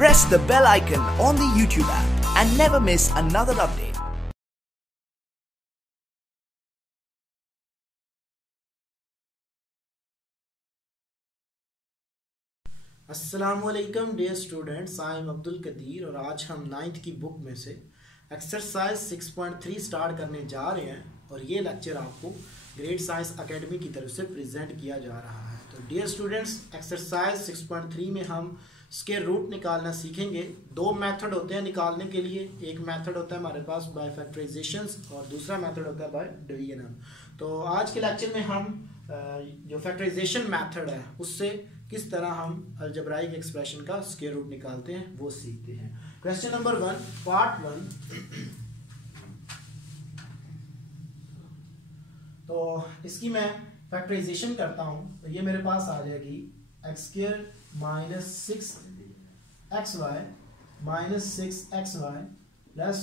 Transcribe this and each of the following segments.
Press the bell icon on the YouTube app and never miss another update. अस्सलामुअलैकुम dear students, I am Abdul Qadir और आज हम 9th की book में से एक्सरसाइज 6.3 स्टार्ट करने जा रहे हैं और ये लेक्चर आपको ग्रेट साइंस एकेडमी की तरफ से प्रेजेंट किया जा रहा है। तो डियर स्टूडेंट्स, एक्सरसाइज 6.3 में हम स्क्वायर रूट निकालना सीखेंगे। दो मेथड होते हैं निकालने के लिए, एक मेथड होता है हमारे पास बाय फैक्टराइजेशन और दूसरा मेथड होता है बाय डिवीजन। तो आज के लेक्चर में हम जो फैक्टराइजेशन मेथड है उससे किस तरह हम अलजेब्राइक एक्सप्रेशन का स्क्वायर रूट निकालते हैं वो सीखते हैं। Question number 1 part 1। तो इसकी मैं फैक्टराइजेशन करता हूं तो ये मेरे पास आ जाएगी x square minus 6xy minus 6xy plus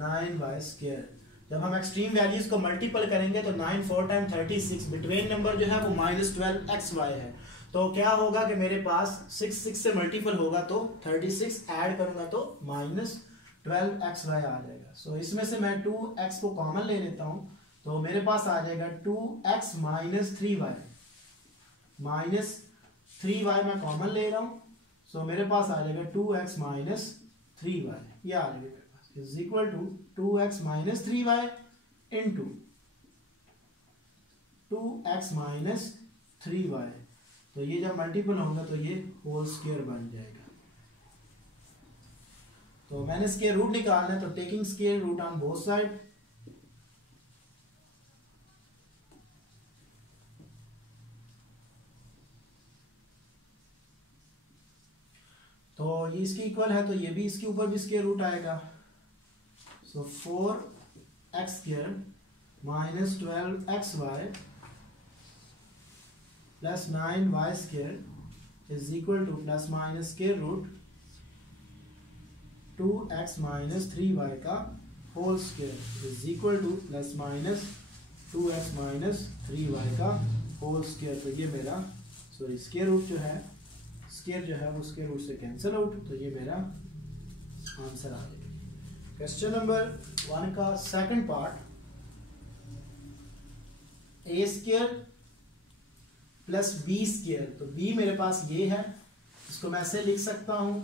9y square. जब हम एक्सट्रीम वैल्यूज को मल्टीपल करेंगे तो 9 4 टाइम 36, बिटवीन नंबर जो है वो माइनस 12xy है। तो क्या होगा कि मेरे पास 6 से मल्टीपल होगा तो 36 ऐड करूंगा तो माइनस 12xy आ जाएगा। सो इसमें से मैं 2x को कॉमन ले लेता हूं तो मेरे पास आ जाएगा 2x minus 3y, minus 3y मैं कॉमन ले रहा हूं। सो मेरे पास आ जाएगा 2x माइनस 3y, ये आ जाएगा मेरे पास is equal to 2x minus 3y into 2x minus 3y। तो ये जब मल्टीपल होगा तो ये होल स्क्वायर बन जाएगा। तो मैंने स्क्वायर रूट निकालना है तो taking square root on both side, तो ये इसकी इक्वल है तो ये भी इसके ऊपर भी स्क्वायर रूट आएगा। So 4x square minus 12xy plus 9y square is equal to plus minus square root 2x minus 3y का whole square is equal to plus minus 2x minus 3y का होल स्क्वायर। तो ये मेरा sorry square root जो है वो square root से cancel out, तो ये मेरा आंसर आ जाएगा। क्वेश्चन नंबर 1 का सेकंड पार्ट, ए स्क्वायर प्लस बी स्क्वायर। तो बी मेरे पास ये है, इसको मैं ऐसे लिख सकता हूं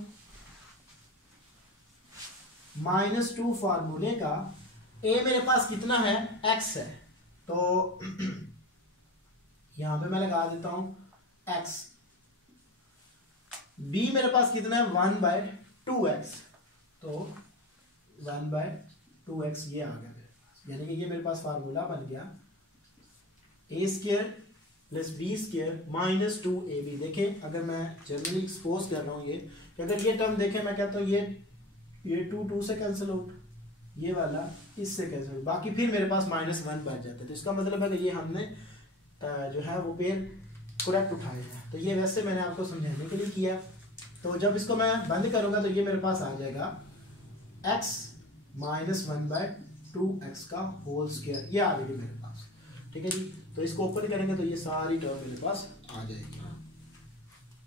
-2 फार्मूले का ए मेरे पास कितना है x है, तो यहां पे मैं लगा देता हूं x। b मेरे पास कितना है 1/2x, तो 1/2x ये आ गया मेरे पास, यानी कि ये मेरे पास फार्मूला बन गया a square plus b square minus 2ab। देखें अगर मैं जनरली एक्सपोज कर रहा हूँ ये कि अगर ये टर्म देखें मैं कहता हूँ ये 2 से कैंसिल आउट, ये वाला इससे कैंसिल आउट, बाकी फिर मेरे पास -1 बच जाता है। तो इसका मतलब है कि ये हमने जो है वो पेयर करेक्ट उठाए हैं। तो ये वैसे मैंने आपको समझाने के लिए किया। तो जब इसको मैं बंद करूंगा तो ये मेरे पास आ जाएगा x माइनस 1/2x का होल स्क्वायर, ये आ जाएगी मेरे पास। ठीक है जी, तो इसको ओपन करेंगे तो ये सारी टर्म मेरे पास आ जाएगी।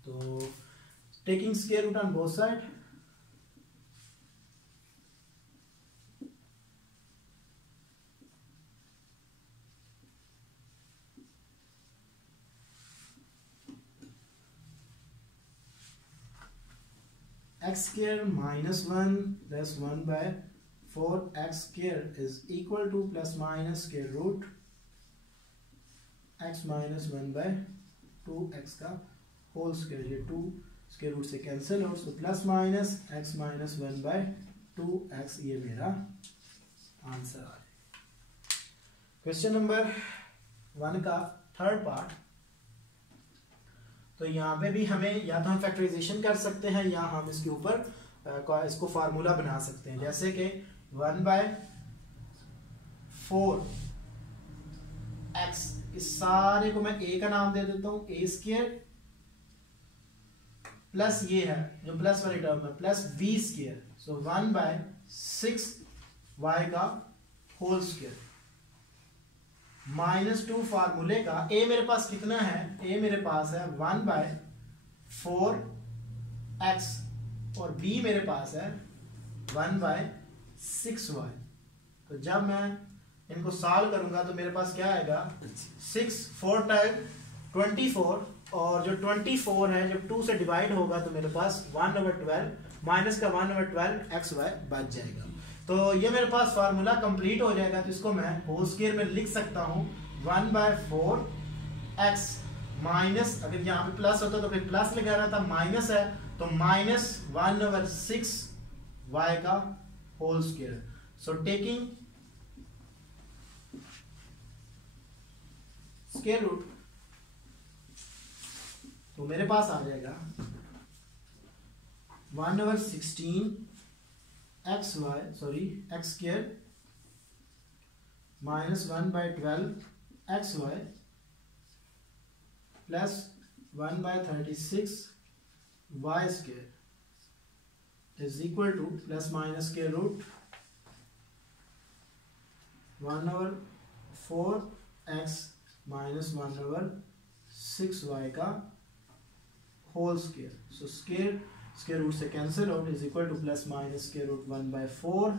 तो taking square root on both side, x square minus 1 plus 1/4x square is equal to plus minus square root x minus 1/2x का होल स्क्वायर, ये 2 स्क्वायर रूट से कैंसिल हो, so plus minus x minus 1/2x, ये मेरा answer आ जाएगा। Question number 1 का third part, तो यहाँ पे भी हमें या तो हम फैक्टराइजेशन कर सकते हैं या हम इसके ऊपर इसको फार्मूला बना सकते हैं, जैसे कि 1/4x, इस सारे को मैं a का नाम दे देता हूँ a स्क्वायर, प्लस ये है जो प्लस वाली टर्म है प्लस b स्क्वायर, सो 1/6y का होल स्क्वायर -2 फार्मूले का a मेरे पास कितना है, a मेरे पास है 1/4x और b मेरे पास है 1/6y। तो जब मैं इनको सॉल्व करूंगा तो मेरे पास क्या आएगा, 6 4 टाइम 24, और जो 24 है जब 2 से डिवाइड होगा तो मेरे पास 1/12 माइनस का 1/12 xy बच जाएगा। तो ये मेरे पास फार्मूला कंप्लीट हो जाएगा। तो इसको मैं होल स्क्वायर में लिख सकता हूँ 1/4 x माइनस, अगर यहाँ पे प्लस होता तो फिर प्लस लगा रहा था, माइनस है तो -1/6 y का whole square. So taking square root, तो मेरे पास आ जाएगा 1/16 x square minus 1/12 xy plus 1/36 y square is equal to plus minus square root 1/4 x minus 1/6 y का whole square. So square root से cancel out is equal to plus minus square root 1/4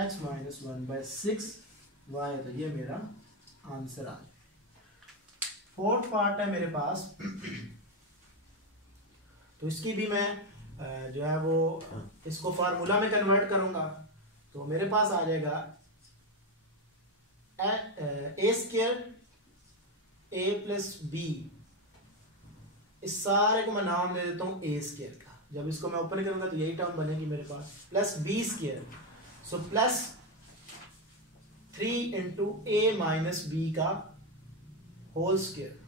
x minus 1/6 y। तो ये मेरा answer आ गया। Fourth part है मेरे पास, तो इसकी भी मैं जो है वो इसको फार्मूला में कन्वर्ट करूंगा। तो मेरे पास आ जाएगा ए स्क्वायर a प्लस बी, इस सारे को मैं नाम दे देता हूं ए स्क्वायर का। जब इसको मैं ओपन करूंगा तो यही टर्म बनेगी मेरे पास, plus b square, so plus 3 into a minus b का होल स्क्वायर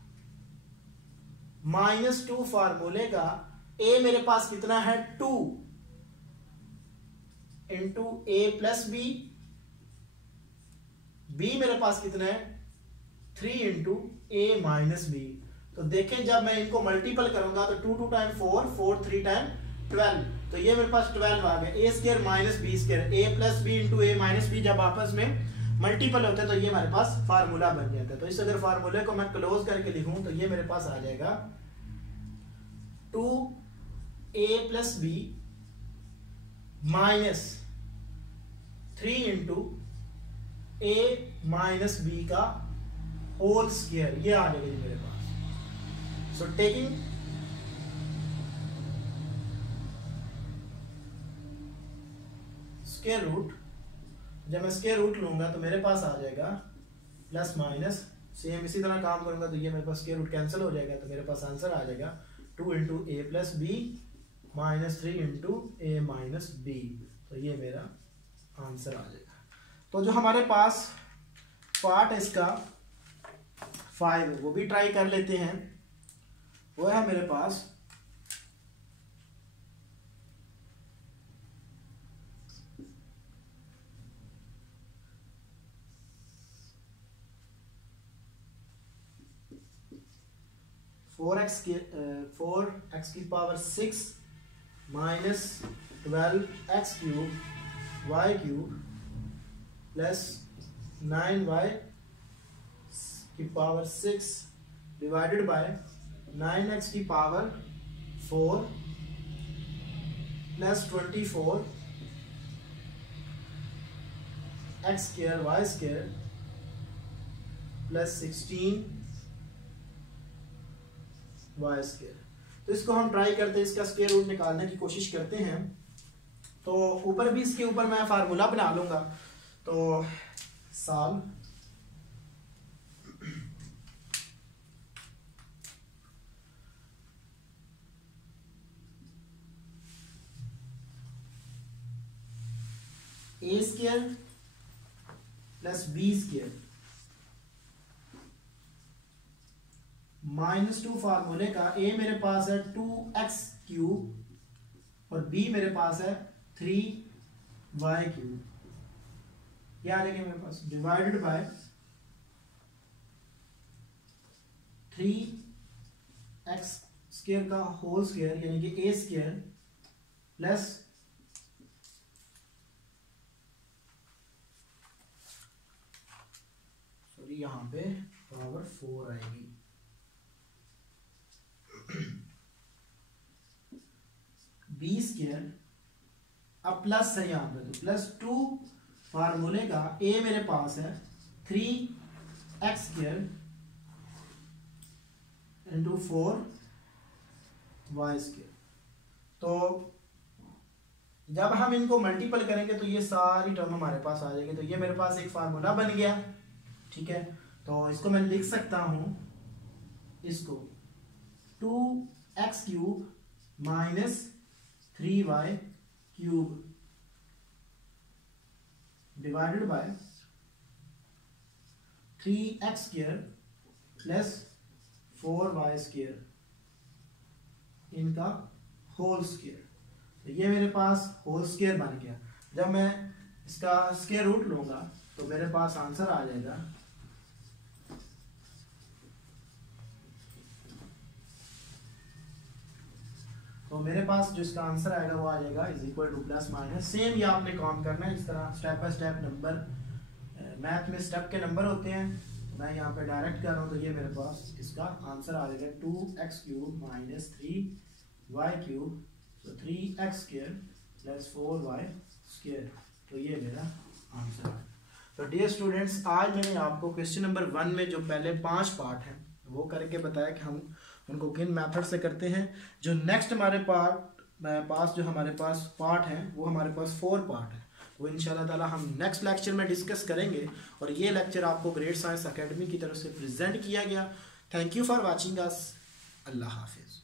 -2 फार्मूले का। ए मेरे पास कितना है 2 into a plus b, b मेरे पास कितना है 3 इंटू ए माइनस बी। तो देखें जब मैं इनको मल्टीपल करूंगा तो 2 2 टाइम 4 4 3 टाइम 12, तो ये मेरे पास 12 आ गया। A square minus B square, A plus B into a minus B जब आपस में मल्टीपल होते हैं तो ये हमारे पास फार्मूला बन जाता है। तो इस अगर फार्मूले को मैं क्लोज करके लिखूं तो ये मेरे पास आ जाएगा 2a plus b minus 3 into a minus b का होल स्क्वायर, ये आ जाएगा मेरे पास। सो टेकिंग स्क्वायर रूट, जब मैं स्क्वायर रूट लूंगा तो मेरे पास आ जाएगा प्लस माइनस, सेम इसी तरह काम करूंगा तो ये मेरे पास स्क्वायर रूट कैंसिल हो जाएगा। तो मेरे पास आंसर आ जाएगा 2 into a plus b minus 3 into a minus B. तो ये मेरा आंसर आ जाएगा। तो जो हमारे पास पार्ट है इसका 5 है, वो भी ट्राई कर लेते हैं। वो है मेरे पास 4x की power 6 minus 12x cube y cube plus 9y की पावर 6 डिवाइडेड बाय 9x की power 4 plus 24 x square y square plus 16 y square. तो इसको हम ट्राई करते हैं, इसका स्क्वायर रूट निकालने की कोशिश करते हैं। तो ऊपर भी इसके ऊपर मैं फार्मूला बना लूंगा। तो सॉल्व ए स्क्वायर प्लस बी स्क्वायर -2 फार्मूले का। ए मेरे पास है 2x क्यूब और बी मेरे पास है 3y क्यूब, क्या आ जाएगा मेरे पास डिवाइडेड बाय 3x स्क्वायर का होल स्क्वायर यानी कि ए स्क्वायर प्लस यहां पे पावर 4 आएगी बी स्क्वायर, अब प्लस है यहाँ पे, तो प्लस 2 फार्मूले का ए मेरे पास है 3x square into 4y square. तो जब हम इनको मल्टीपल करेंगे तो ये सारी टर्म हमारे पास आ जाएगी। तो ये मेरे पास एक फार्मूला बन गया, ठीक है। तो इसको मैं लिख सकता हूं, इसको 2x cube minus 3y cube divided by 3x square plus 4y square इनका होल स्क्वायर। तो ये मेरे पास होल स्क्वायर बन गया। जब मैं इसका स्क्वायर रूट लूंगा तो मेरे पास आंसर आ जाएगा तो मेरे पास जो इसका आंसर आएगा वो आ जाएगा is equal to plus minus. Same ये आपने काम करना है, इस तरह step by step number math में स्टेप के नंबर होते हैं। मैं यहाँ पे डायरेक्ट कर रहा हूँ, तो ये मेरे पास इसका आंसर आ जाएगा 2x cube minus 3y cube, तो 3x square plus 4y square. तो ये मेरा आंसर है। तो डियर स्टूडेंट्स, आज मैंने आपको क्वेश्चन नंबर 1 में जो पहले 5 पार्ट हैं वो करके बताया कि हम उनको किन मेथड से करते हैं। जो नेक्स्ट हमारे पास जो हमारे पास पार्ट हैं वो हमारे पास 4 पार्ट है, वो इंशाल्लाह ताला हम नेक्स्ट लेक्चर में डिस्कस करेंगे। और ये लेक्चर आपको ग्रेट साइंस एकेडमी की तरफ से प्रेजेंट किया गया। Thank you for watching us. अल्लाह हाफिज़।